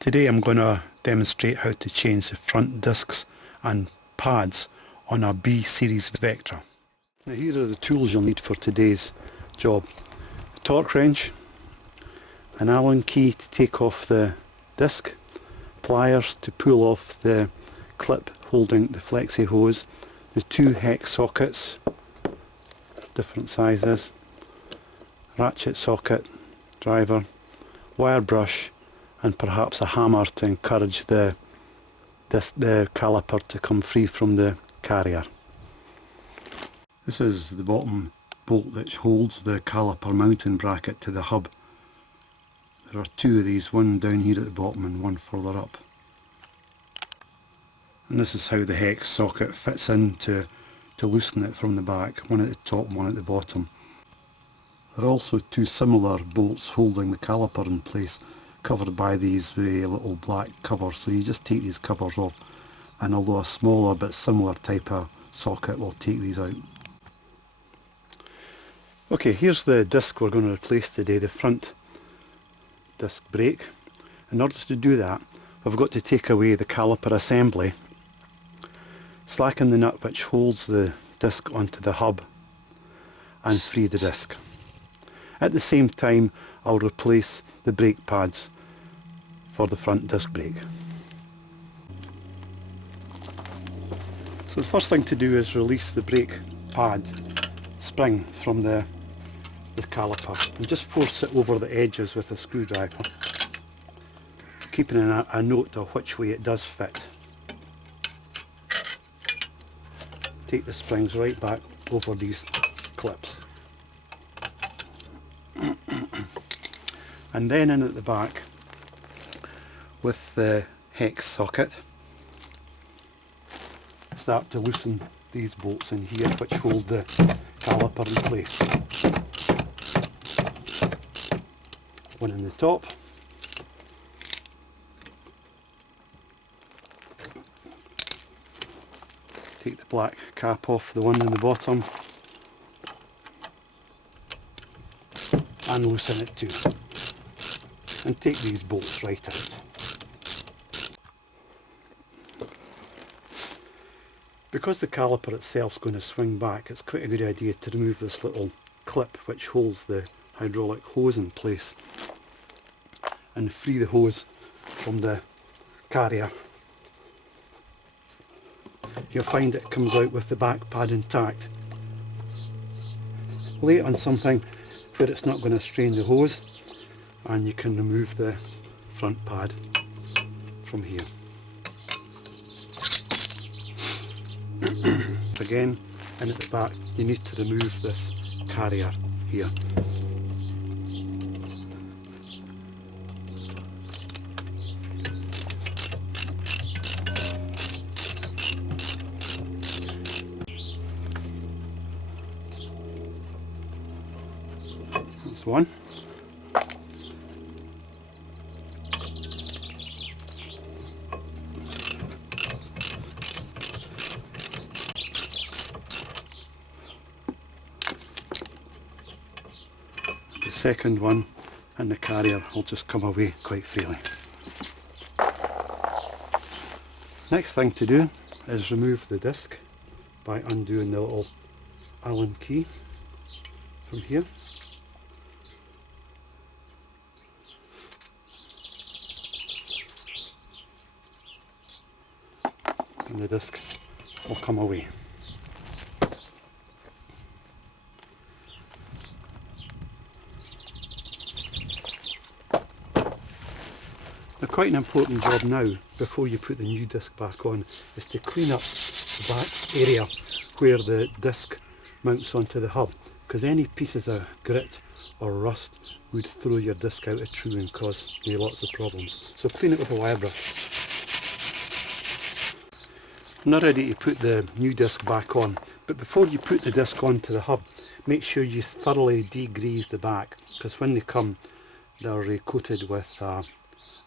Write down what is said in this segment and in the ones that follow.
Today I'm going to demonstrate how to change the front discs and pads on a B series Vectra. Now here are the tools you'll need for today's job. A torque wrench, an Allen key to take off the disc, pliers to pull off the clip holding the flexi hose, the two hex sockets, different sizes, ratchet socket, driver, wire brush, and perhaps a hammer to encourage the caliper to come free from the carrier. This is the bottom bolt that holds the caliper mounting bracket to the hub. There are two of these, one down here at the bottom and one further up. And this is how the hex socket fits in to loosen it from the back, one at the top and one at the bottom. There are also two similar bolts holding the caliper in place, covered by these little black covers, so you just take these covers off, and although a smaller but similar type of socket will take these out. Okay, here's the disc we're going to replace today, the front disc brake. In order to do that, we've got to take away the caliper assembly, slacken the nut which holds the disc onto the hub, and free the disc. At the same time, I'll replace the brake pads for the front disc brake. So the first thing to do is release the brake pad spring from the caliper and just force it over the edges with a screwdriver, keeping a note of which way it does fit. Take the springs right back over these clips. And then in at the back with the hex socket, start to loosen these bolts in here which hold the caliper in place. One in the top, take the black cap off the one in the bottom and loosen it too, and take these bolts right out. Because the caliper itself is going to swing back, it's quite a good idea to remove this little clip which holds the hydraulic hose in place and free the hose from the carrier. You'll find it comes out with the back pad intact. Lay it on something where it's not going to strain the hose, and you can remove the front pad from here. Again, and at the back you need to remove this carrier here. That's one. The second one, and the carrier will just come away quite freely. Next thing to do is remove the disc by undoing the little Allen key from here. And the disc will come away. Now, quite an important job now, before you put the new disc back on, is to clean up the back area where the disc mounts onto the hub, because any pieces of grit or rust would throw your disc out of true and cause you lots of problems. So clean it with a wire brush. I'm now ready to put the new disc back on, but before you put the disc onto the hub, make sure you thoroughly degrease the back, because when they come they're coated with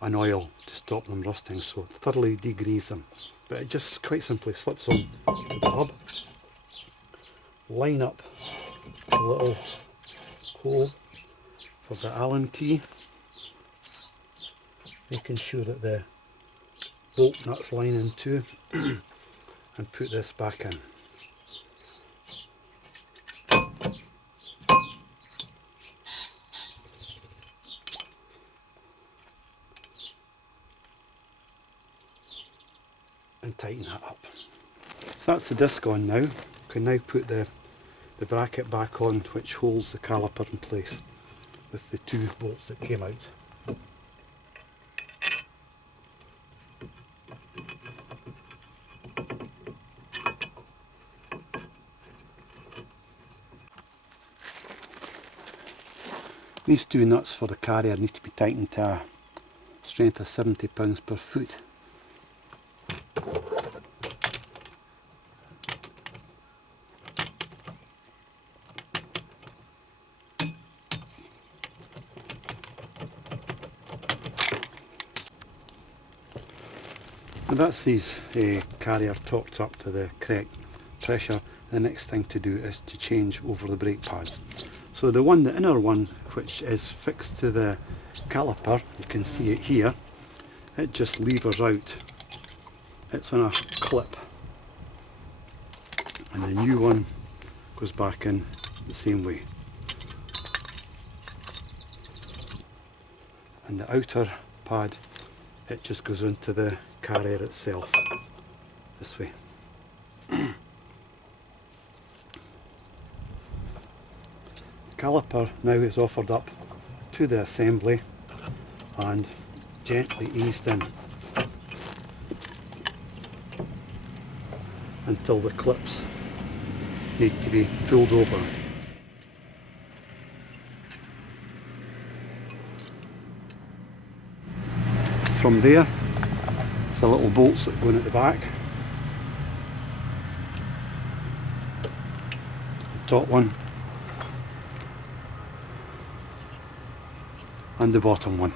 an oil to stop them rusting, so thoroughly degrease them. But it just quite simply slips on to the hub, line up a little hole for the Allen key, making sure that the bolt nuts line in too, and put this back in. And tighten that up. So that's the disc on now. We can now put the bracket back on, which holds the caliper in place with the two bolts that came out. These two nuts for the carrier need to be tightened to a strength of 70 pounds per foot. And that's these carrier torqued up to the correct pressure. The next thing to do is to change over the brake pads. So the inner one, which is fixed to the caliper, you can see it here, it just levers out. It's on a clip. And the new one goes back in the same way. And the outer pad, it just goes into the carrier itself, this way. Caliper now is offered up to the assembly and gently eased in until the clips need to be pulled over. From there, it's the little bolts that go in at the back. The top one and the bottom one.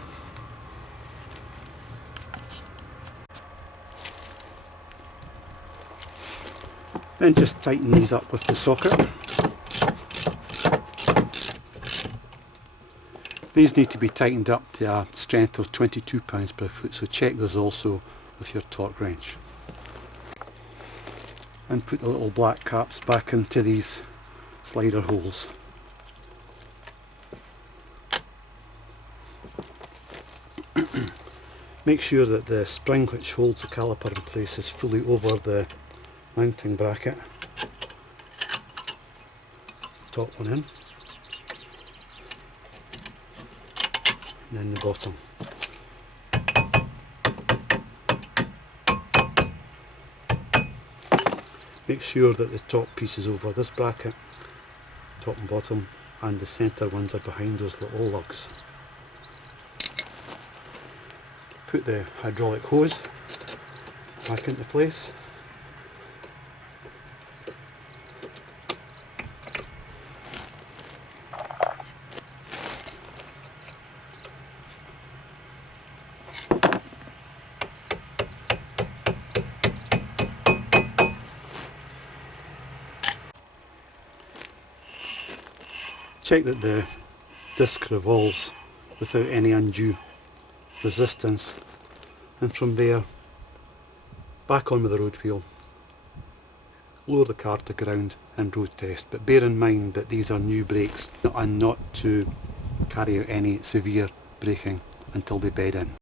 Then just tighten these up with the socket. These need to be tightened up to a strength of 22 pounds per foot, so check those also with your torque wrench. And put the little black caps back into these slider holes. Make sure that the spring which holds the caliper in place is fully over the mounting bracket. Top one in, and then the bottom. Make sure that the top piece is over this bracket, top and bottom, and the centre ones are behind those little lugs. Put the hydraulic hose back into place. Check that the disc revolves without any undue resistance, and from there back on with the road wheel, lower the car to ground and road test, but bear in mind that these are new brakes and not to carry out any severe braking until they bed in.